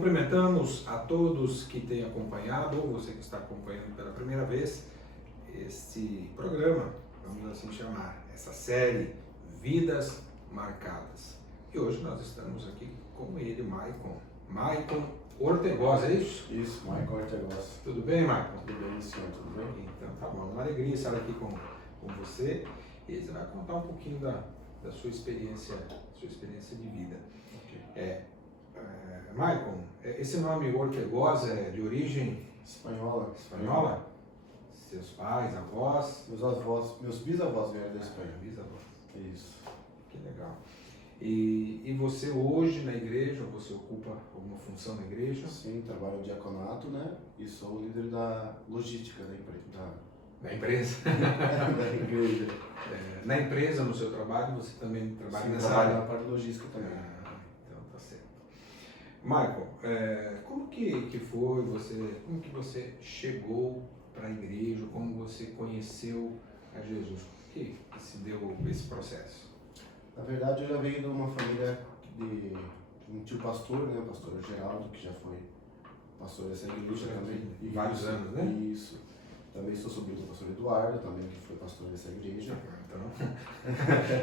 Cumprimentamos a todos que têm acompanhado, ou você que está acompanhando pela primeira vez, este programa, vamos assim chamar, essa série Vidas Marcadas. E hoje nós estamos aqui com ele, Maicon Ortegoza, é isso? Isso, Maicon Ortegoza. Tudo bem, Maicon? Tudo bem, senhor, tudo bem? Então tá bom, é uma alegria estar aqui com você e você vai contar um pouquinho da sua experiência de vida. Okay. Maicon, esse nome Ortegoza é de origem Espanhola. espanhola? Seus pais, avós? Meus bisavós vieram da Espanha. Bisavós. Isso. Que legal. E você hoje na igreja, você ocupa alguma função na igreja? Sim, trabalho no diaconato, né? E sou o líder da logística da empresa. Da empresa? Da igreja. Na empresa, no seu trabalho, você também trabalha Sim, nessa trabalho área? na parte de logística também. Então tá certo. Maicon, como que foi como que você chegou para a igreja, como você conheceu a Jesus? Como que se deu esse processo? Na verdade, eu já venho de uma família de um tio pastor, né? O pastor Geraldo, que já foi pastor dessa igreja também. Vários anos, né? Isso. Também sou sobrinho do pastor Eduardo, também que foi pastor dessa igreja. Então,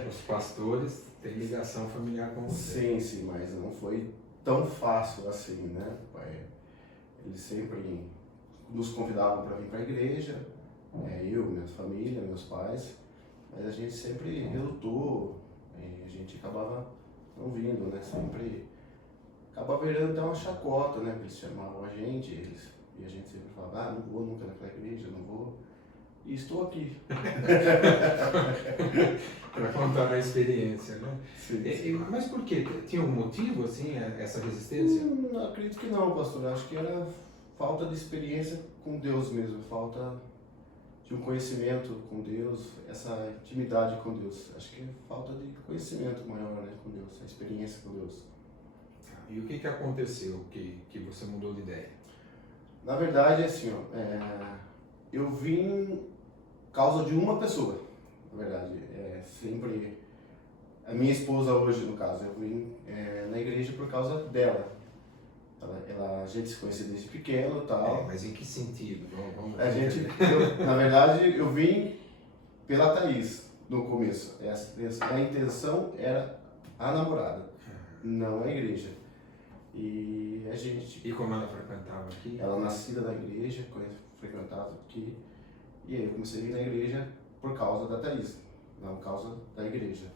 os pastores têm ligação familiar com você. Sim, mas não foi tão fácil assim, né? Eles sempre nos convidavam para vir para a igreja, eu, minha família, meus pais, mas a gente sempre relutou, a gente acabava não vindo, né? Sempre acabava virando até uma chacota, né? Porque eles chamavam a gente, e a gente sempre falava, não vou nunca naquela igreja, não vou. E estou aqui. Para contar a experiência, né? Sim. Mas por quê? Tinha um motivo, assim, essa resistência? Acredito que não, pastor. Eu acho que era falta de experiência com Deus mesmo, falta de um conhecimento com Deus, essa intimidade com Deus. Acho que é falta de conhecimento maior, né, com Deus, a experiência com Deus. E o que aconteceu que você mudou de ideia? Na verdade, assim, eu vim por causa de uma pessoa, na verdade. Sempre, a minha esposa hoje, no caso, eu vim na igreja por causa dela. A gente se conhecia desde pequeno e tal. Mas em que sentido? Vamos Na verdade, eu vim pela Thaís no começo. A intenção era a namorada, não a igreja. E a gente... E como ela frequentava aqui? Ela nascida da igreja, frequentava aqui. E aí eu comecei a vir na igreja por causa da Thaís, não por causa da igreja.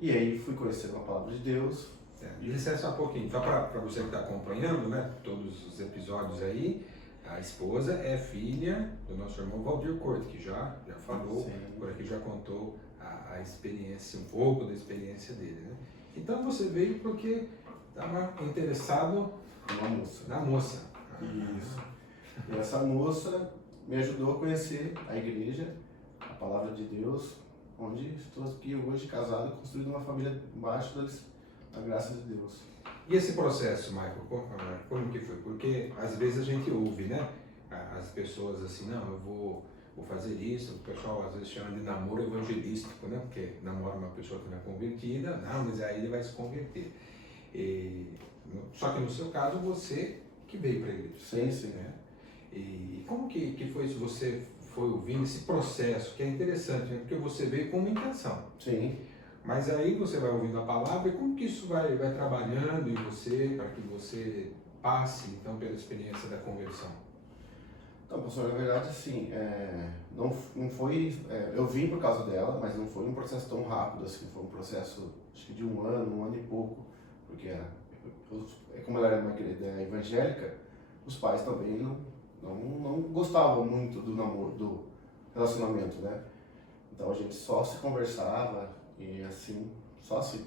E aí fui conhecendo a palavra de Deus. Licença só um pouquinho, só para você que está acompanhando, né, todos os episódios aí, a esposa é filha do nosso irmão Valdir Corte, que já falou, Sim. por aqui já contou a experiência, um pouco da experiência dele, né? Então você veio porque estava interessado na moça. Isso. E essa moça me ajudou a conhecer a igreja, a palavra de Deus, onde estou aqui hoje casado, construindo uma família embaixo da graça de Deus. E esse processo, Michael, como que foi? Porque às vezes a gente ouve, né? As pessoas assim, não, eu vou fazer isso, o pessoal às vezes chama de namoro evangelístico, né? Porque namora uma pessoa que não é convertida, não, mas aí ele vai se converter. Só que no seu caso, você que veio para a igreja. Sim. Né? E como que foi isso? Você foi ouvindo esse processo, que é interessante, né? Porque você veio com uma intenção. Sim. Mas aí você vai ouvindo a palavra e como que isso vai trabalhando em você, para que você passe, então, pela experiência da conversão? Então, pastor, na verdade, assim, não foi... eu vim por causa dela, mas não foi um processo tão rápido, assim, foi um processo, acho que de um ano e pouco, porque como ela era uma igreja evangélica, os pais também não gostavam muito do namoro, do relacionamento, né? Então a gente só se conversava e assim, só assim.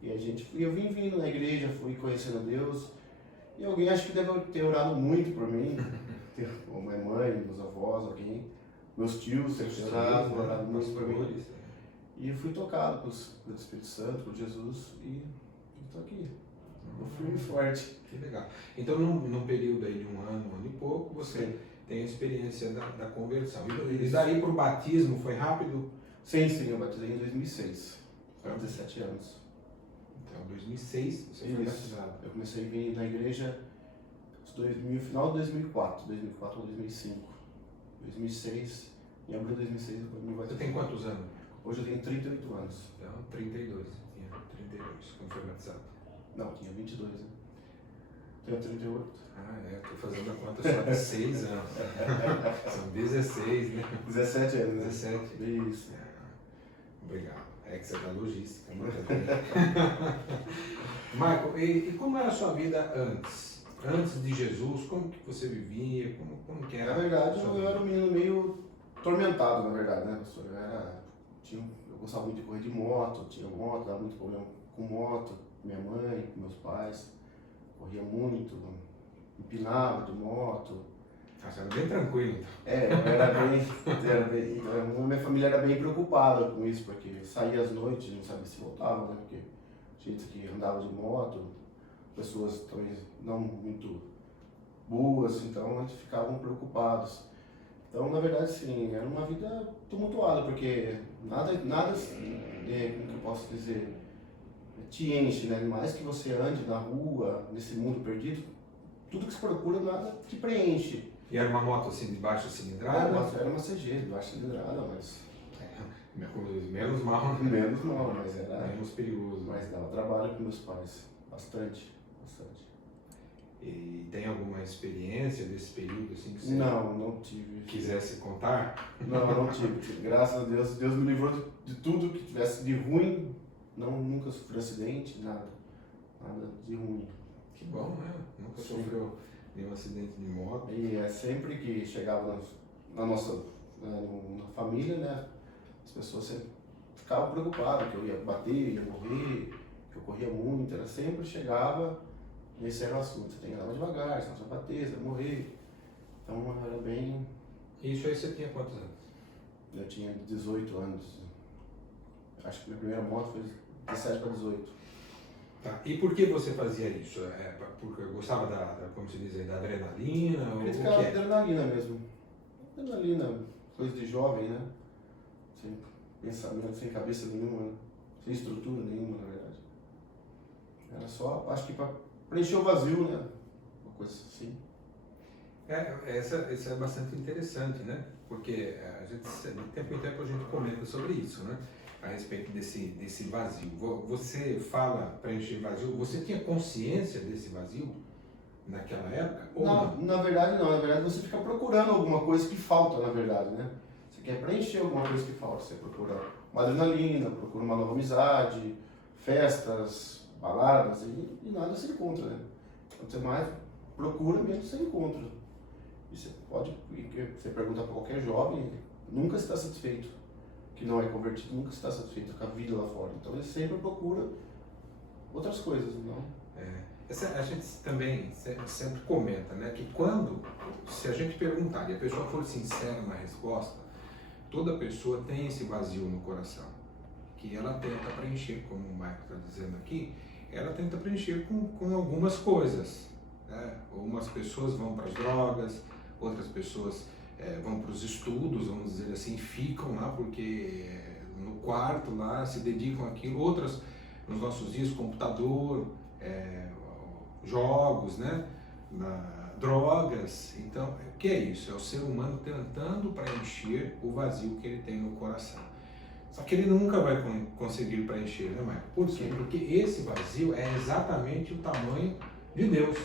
E eu vim vindo na igreja, fui conhecendo a Deus, e alguém acho que deve ter orado muito por mim, minha mãe, meus avós, alguém, meus tios, oraram muito por mim. E eu fui tocado pelo Espírito Santo, por Jesus, e estou aqui. Eu fui forte. Que legal. Então, num período aí de um ano e pouco, você Sim. tem a experiência da conversão. E daí para o batismo foi rápido? Sim, eu batizei em 2006, com 17 anos. Então, em 2006 você foi batizado. Eu comecei a vir na igreja Final de 2004 ou 2005. 2006, em abril de 2006 eu me Você batizei. tem quantos anos? Hoje eu tenho 38 anos. Então, 32. Tinha 32 quando foi batizado. Não, tinha 22, né? Tenho 38. Ah, tô fazendo a conta só de 6 anos. São 16, né? 17 anos, né? 17. Isso. Obrigado. É que você é da logística, né? Michael, e como era a sua vida antes? Antes de Jesus, como que você vivia? Como que era? Na verdade, a sua eu vida? era um menino meio atormentado, na verdade, né, pastor? Eu gostava muito de correr de moto, tinha moto, dava muito problema com moto, com minha mãe, com meus pais. Corria muito, empinava de moto. Ah, você era bem tranquilo, então. Minha família era bem preocupada com isso, porque saía às noites, não sabia se voltava, né? Porque gente que andava de moto, pessoas talvez não muito boas, então eles ficavam preocupados. Então, na verdade, sim, era uma vida tumultuada, porque nada, como que eu posso dizer, te enche, né? Mais que você ande na rua, nesse mundo perdido, tudo que se procura, nada te preenche. E era uma moto assim de baixa cilindrada? Era uma CG, de baixa cilindrada, mas... Menos mal, né? Menos mal, mas era... Menos perigoso. Mas dava trabalho com meus pais, bastante. E tem alguma experiência desse período assim que você Não tive. quisesse contar? Não tive. Graças a Deus, Deus me livrou de tudo que tivesse de ruim. Nunca sofri acidente, nada de ruim. Que bom, né? Nunca Sim. sofreu nenhum acidente de moto. E sempre que chegava na nossa na família, né, as pessoas sempre ficavam preocupadas que eu ia bater, ia morrer, que eu corria muito. Ela sempre chegava, esse era o assunto. Você tem que andar devagar, senão você vai bater, você vai morrer. Então era bem... Isso aí você tinha quantos anos? Eu tinha 18 anos. Acho que minha primeira moto foi 17 para 18. Tá. E por que você fazia isso? Porque eu gostava como se diz aí, da adrenalina? Ou o Eu que ficava é? adrenalina mesmo. Adrenalina, coisa de jovem, né? Sem pensamento, sem cabeça nenhuma, né? Sem estrutura nenhuma, na verdade. Era só, acho que para preencher o vazio, né? Uma coisa assim. Isso é bastante interessante, né? Porque a gente, de tempo em tempo a gente comenta sobre isso, né? A respeito desse vazio. Você fala preencher vazio, você tinha consciência desse vazio naquela época? Ou não? Na verdade não, na verdade você fica procurando alguma coisa que falta, na verdade, né? Você quer preencher alguma coisa que falta, você procura uma adrenalina, procura uma nova amizade, festas, baladas, e nada se encontra, né? Quanto você mais procura, menos você encontra. E você pergunta para qualquer jovem, nunca está satisfeito. Que não é convertido, nunca está satisfeito com a vida lá fora. Então ele sempre procura outras coisas, não? A gente também sempre comenta, né, que se a gente perguntar e a pessoa for sincera na resposta, toda pessoa tem esse vazio no coração, que ela tenta preencher, como o Michael está dizendo aqui, ela tenta preencher com algumas coisas, né? Algumas pessoas vão para as drogas, outras pessoas vão para os estudos, vamos dizer assim, ficam lá porque no quarto lá se dedicam àquilo, outras nos nossos dias, computador, jogos, né? Drogas. Então, o que é isso? É o ser humano tentando preencher o vazio que ele tem no coração. Só que ele nunca vai conseguir preencher, né, Michael? Por quê? Porque esse vazio é exatamente o tamanho de Deus.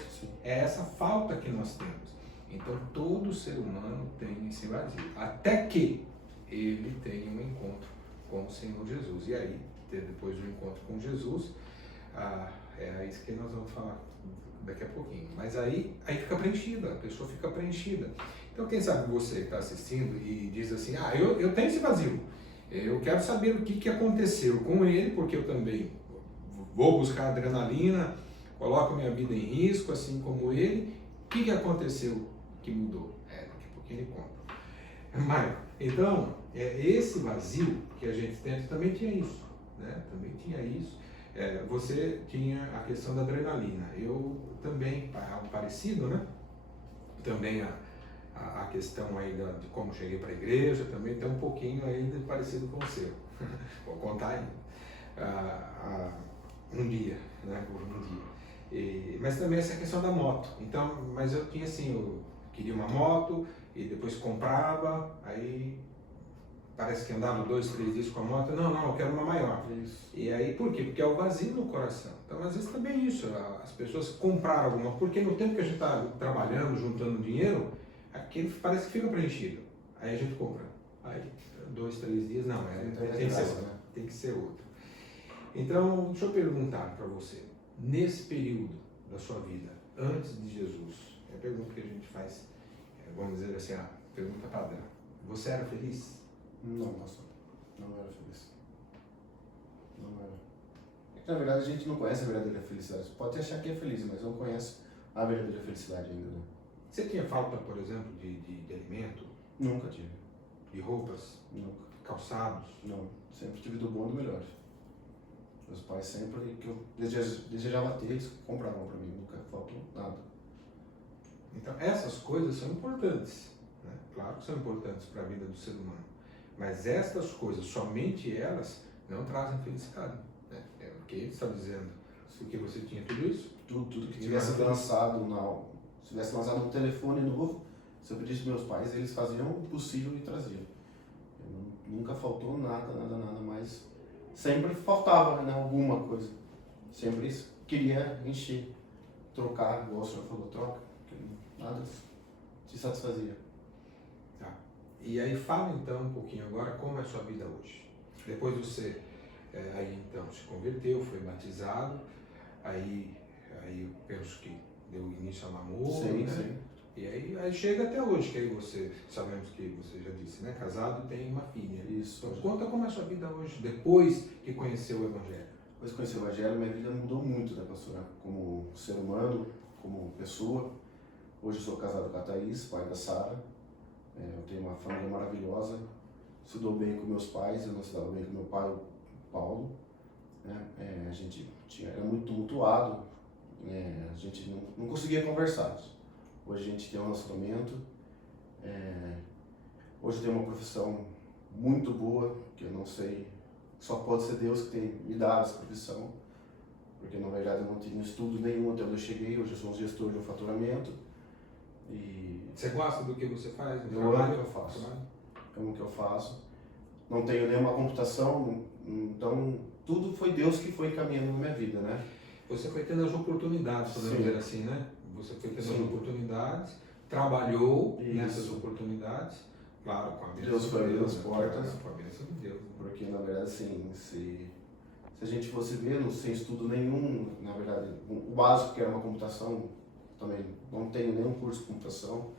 É essa falta que nós temos. Então, todo ser humano tem esse vazio. Até que ele tenha um encontro com o Senhor Jesus. E aí, depois do encontro com Jesus, é isso que nós vamos falar daqui a pouquinho. Mas aí fica preenchida, a pessoa fica preenchida. Então, quem sabe você está assistindo e diz assim, eu tenho esse vazio. Eu quero saber o que aconteceu com ele, porque eu também vou buscar adrenalina, coloco minha vida em risco, assim como ele. O que aconteceu que mudou? Daqui a pouquinho ele conta. Mas, então, esse vazio que a gente tem também tinha isso, né? Também tinha isso. Você tinha a questão da adrenalina. Eu também, algo parecido, né? Também a questão aí de como cheguei para a igreja, também tem um pouquinho ainda parecido com o seu. Vou contar ainda. Um dia, né? Um dia. Mas também essa questão da moto. Então, mas eu tinha assim, eu queria uma moto e depois comprava, aí parece que andava 2, 3 dias com a moto. Não, eu quero uma maior. Isso. E aí, por quê? Porque é o vazio no coração. Então, às vezes também isso, as pessoas compraram alguma, porque no tempo que a gente está trabalhando, juntando dinheiro, aquele parece que fica preenchido. Aí a gente compra. Aí, 2, 3 dias, não, tem que ser outro. Né? Tem que ser outro. Então, deixa eu perguntar para você, nesse período da sua vida, antes de Jesus, é a pergunta que a gente faz, vamos dizer assim, a pergunta padrão. Você era feliz? Não, pastor. Não era feliz. Não era. É que, na verdade, a gente não conhece a verdadeira felicidade. Você pode achar que é feliz, mas não conhece a verdadeira felicidade ainda, né? Você tinha falta, por exemplo, de alimento, Nunca tive. de roupas, Nunca. calçados? Não. Sempre tive do bom e do melhor. Meus pais sempre que eu desejava ter, eles compravam para mim. Nunca faltou nada. Então, essas coisas são importantes, né? Claro que são importantes para a vida do ser humano. Mas estas coisas, somente elas, não trazem felicidade, né? É o que ele está dizendo. Porque você tinha tudo isso? Tudo que E tivesse mais lançado, se tivesse lançado um telefone novo, se eu pedisse meus pais, eles faziam o possível e traziam. Nunca faltou nada, mas sempre faltava, né, alguma coisa. Sempre queria encher, trocar, igual o senhor falou, troca, nada te satisfazia. Tá. E aí fala então um pouquinho agora como é a sua vida hoje. Depois você aí então se converteu, foi batizado, aí eu penso que deu início ao namoro, Sim, né? sim. E aí chega até hoje, que aí você, sabemos que você já disse, né? Casado e tem uma filha. Isso. Então conta como é a sua vida hoje, depois que conheceu o Evangelho. Depois que conheci o Evangelho, minha vida mudou muito, né, pastora? Como ser humano, como pessoa. Hoje eu sou casado com a Thaís, pai da Sara. Eu tenho uma família maravilhosa. Se dou bem com meus pais, eu não se dava bem com meu pai, o Paulo. A gente era muito tumultuado, a gente não conseguia conversar. Hoje a gente tem um relacionamento. Hoje eu tenho uma profissão muito boa, que eu não sei, só pode ser Deus que tem me dado essa profissão, porque na verdade eu não tinha estudo nenhum até onde eu cheguei. Hoje eu sou um gestor de um faturamento. E Você gosta do que você faz? eu amo o que eu faço. Amo o que eu faço. Não tenho nenhuma computação, então tudo foi Deus que foi encaminhando na minha vida, né? Você foi tendo as oportunidades, podemos Sim. dizer assim, né? Você foi tendo Sim. as oportunidades, trabalhou Isso. nessas oportunidades, claro, com a bênção Deus foi abrindo as né? portas. Com a bênção de Deus. Né? Porque na verdade, assim, se a gente fosse ver, sem estudo nenhum, na verdade, o básico que era uma computação, também não tenho nenhum curso de computação,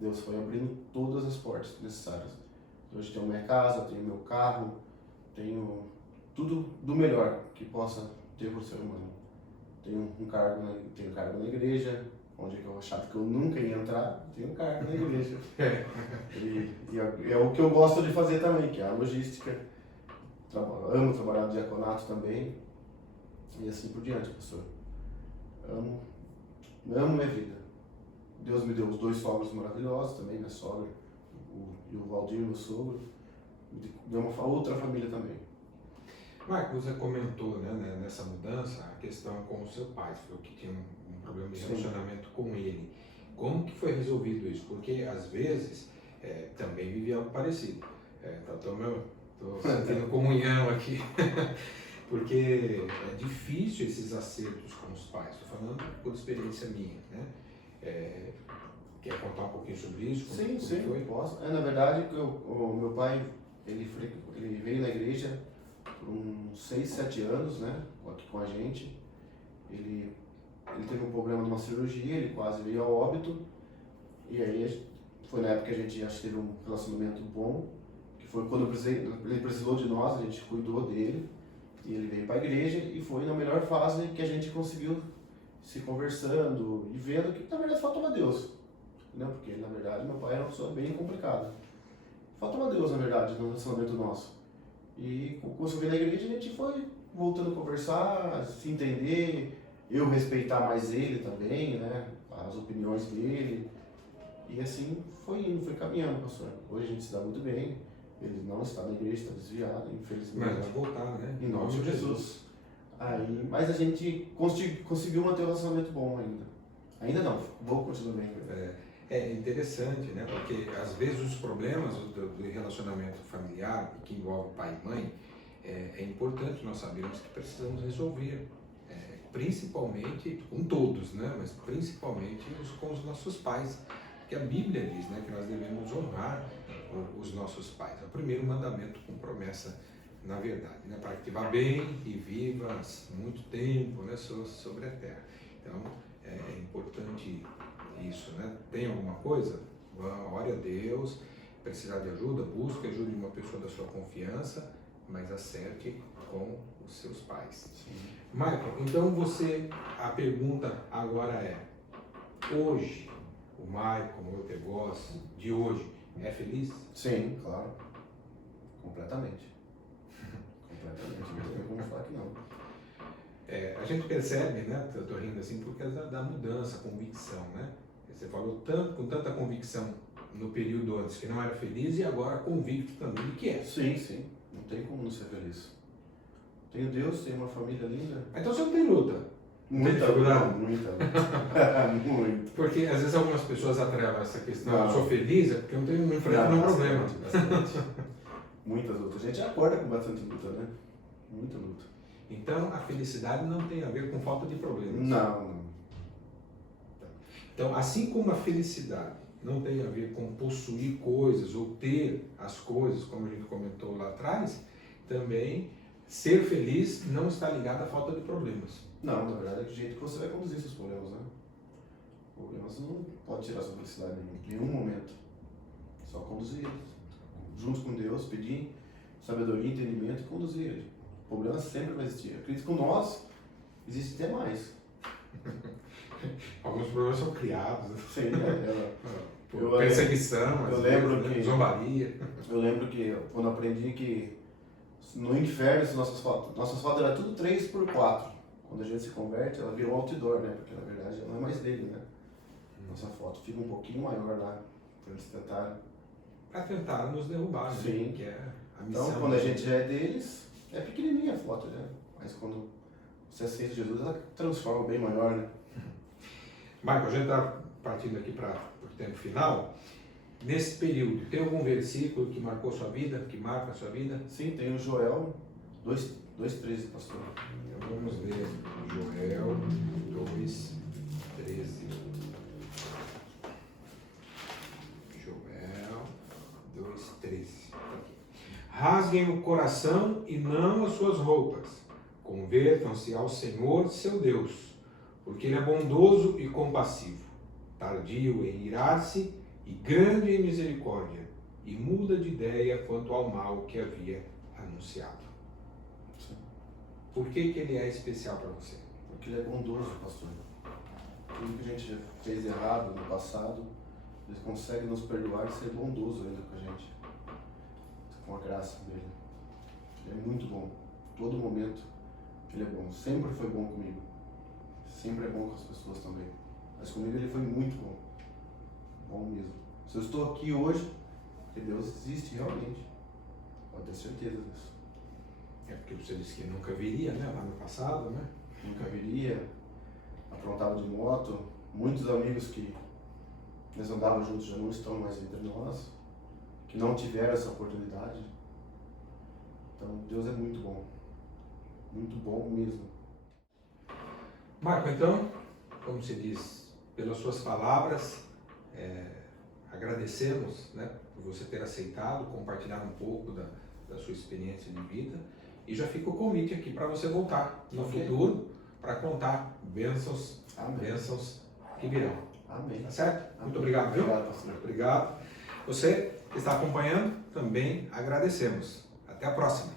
Deus foi abrindo todas as portas necessárias. Hoje tenho minha casa, tenho meu carro, tenho tudo do melhor que possa ter por ser humano. Tenho cargo na igreja, onde eu achava que eu nunca ia entrar, tenho cargo na igreja. e é o que eu gosto de fazer também, que é a logística. Amo trabalhar no diaconato também, e assim por diante, pastor. Amo minha vida. Deus me deu os 2 sogros maravilhosos também, minha sogra e o Valdir, meu sogro. Me deu uma outra família também. Marco, você comentou, né, nessa mudança a questão com o seu pai, você falou que tinha um problema de Sim. relacionamento com ele. Como que foi resolvido isso? Porque às vezes também vivi algo parecido. Estou sentindo comunhão aqui, porque é difícil esses acertos com os pais. Estou falando por experiência minha, né? Quer contar um pouquinho sobre isso? Como foi? Posso. Na verdade, o meu pai, ele veio na igreja por uns 6, 7 anos, né, aqui com a gente. Ele teve um problema numa cirurgia, ele quase veio a óbito. E aí foi na época que a gente acho que teve um relacionamento bom, que foi quando ele precisou de nós, a gente cuidou dele. E ele veio para a igreja e foi na melhor fase que a gente conseguiu se conversando e vendo que na verdade faltava Deus. Né? Porque na verdade meu pai era uma pessoa bem complicada. Faltava Deus na verdade no relacionamento nosso. E quando eu vim na igreja a gente foi voltando a conversar, se entender, eu respeitar mais ele também, né? As opiniões dele. E assim foi indo, foi caminhando, pastor. Hoje a gente se dá muito bem. Ele não está na igreja, está desviado, infelizmente. Mas vai voltar, né? Em nome de Jesus. Aí, mas a gente conseguiu manter o relacionamento bom ainda. Ainda não, vou continuar bem. É interessante, né? Porque às vezes os problemas do relacionamento familiar, que envolve pai e mãe, é importante nós sabermos que precisamos resolver. Principalmente com todos, né? Mas principalmente com os nossos pais. Porque a Bíblia diz, né, que nós devemos honrar os nossos pais. É o primeiro mandamento com promessa, na verdade, né, para que vá bem e vivas muito tempo, né, sobre a terra. Então, é importante isso, né? Tem alguma coisa? Ore a Deus, precisar de ajuda, busque ajuda de uma pessoa da sua confiança, mas acerte com os seus pais. Sim. Michael, então a pergunta agora é, hoje, o Michael, o meu negócio de hoje, é feliz? Sim, claro. Completamente. Completamente. Não tem como falar que não. A gente percebe, né, eu estou rindo assim, por causa da mudança, convicção, né? Você falou com tanta convicção no período antes que não era feliz e agora convicto também de que é. Sim, sim. Não tem como não ser feliz. Tenho Deus, tenho uma família linda. Então você não tem luta? Muita dificuldade? Muita. Muito. Porque às vezes algumas pessoas atrelam essa questão, Não. eu sou feliz, é porque eu não enfrento nenhum problema. Bastante. Muitas lutas. A gente acorda com bastante luta, né? Muita luta. Então a felicidade não tem a ver com falta de problemas. Não. Então, assim como a felicidade não tem a ver com possuir coisas ou ter as coisas, como a gente comentou lá atrás, também ser feliz não está ligado à falta de problemas. Não, na verdade é do jeito que você vai conduzir seus problemas, né? Problemas não pode tirar sua felicidade em nenhum momento. Só conduzir eles. Junto com Deus, pedir sabedoria, entendimento e conduzir eles. O problema sempre vai existir. Eu acredito que com nós existe até mais. Alguns problemas são criados. Sim, Por perseguição, eu lembro vezes, que- zombaria. Eu lembro que quando aprendi que no inferno nossas fotos eram tudo 3x4. Quando a gente se converte, ela vira um outdoor, né? Porque na verdade ela não é mais dele, né? Nossa foto fica um pouquinho maior lá, para eles tentarem. Para tentar nos derrubar, né? Sim. Que é a missão. Então, quando a gente já é deles, é pequenininha a foto, né? Mas quando você aceita Jesus, ela transforma bem maior, né? Michael, a gente está partindo aqui para o tempo final. Nesse período, tem algum versículo que marcou sua vida, que marca a sua vida? Sim, tem o Joel 2:13, pastor. Então vamos ler Joel 2:13. Joel 2:13. Rasguem o coração e não as suas roupas. Convertam-se ao Senhor, seu Deus, porque Ele é bondoso e compassivo, tardio em irar-se e grande em misericórdia, e muda de ideia quanto ao mal que havia anunciado. Sim. Por que Ele é especial para você? Porque ele é bondoso, pastor. Tudo que a gente fez errado no passado, ele consegue nos perdoar e ser bondoso ainda com a gente. Com a graça dele. Ele é muito bom. Todo momento ele é bom. Sempre foi bom comigo. Sempre é bom com as pessoas também. Mas comigo ele foi muito bom. Bom mesmo. Se eu estou aqui hoje, porque Deus existe realmente. Pode ter certeza disso. É porque você disse que nunca viria, né? Lá no passado, né? Nunca viria, aprontava de moto. Muitos amigos que nós andávamos juntos já não estão mais entre nós, que não tiveram essa oportunidade. Então Deus é muito bom mesmo. Marco, então, como se diz, pelas suas palavras, agradecemos, né, por você ter aceitado compartilhar um pouco da sua experiência de vida, e já fica o convite aqui para você voltar no futuro para contar bênçãos, Amém. bênçãos que virão. Amém. Tá certo? Amém. Muito obrigado, viu? Obrigado, pastor. Obrigado. Você que está acompanhando, também agradecemos. Até a próxima.